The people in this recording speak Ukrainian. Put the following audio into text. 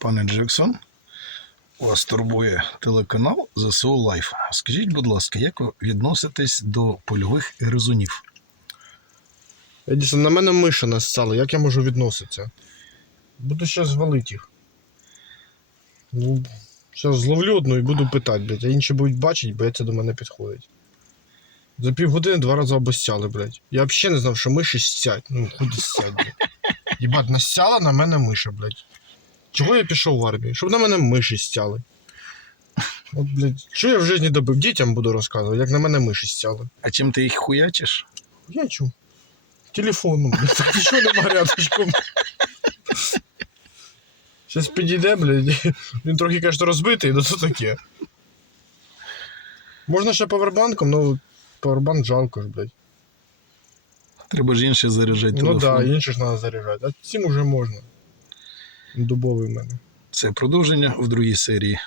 Пане Джексон, вас турбує телеканал ЗСУ Лайф. Скажіть, будь ласка, як ви відноситесь до польових гризунів? Едісон, на мене миша нассала, як я можу відноситися? Буду зараз валити їх. Ну, зараз зловлю одну і буду питати, блядь, а інші будуть бачити, це до мене підходить. За півгодини два рази обостяли, блядь. Я взагалі не знав, що миші сять. Ну, куди сять, блядь. Єбать, насяла на мене миша, блядь. Чого я пішов в армію? Щоб на мене миші стяли. От, блядь, що я в житті добив? Дітям буду розказувати, як на мене миші стяли. А чим ти їх хуячиш? Я чу. Телефоном, блядь. Так нічого нема рядочком. Щас підійде, блядь. Він трохи, конечно, розбитий, ну то таке. Можна ще павербанком, ну павербанк жалко ж, блядь. Треба ж інше заряджати Ну телефон. да, інші ж треба заряджати. А цим уже можна. Дубовий в мене. Це продовження в другій серії.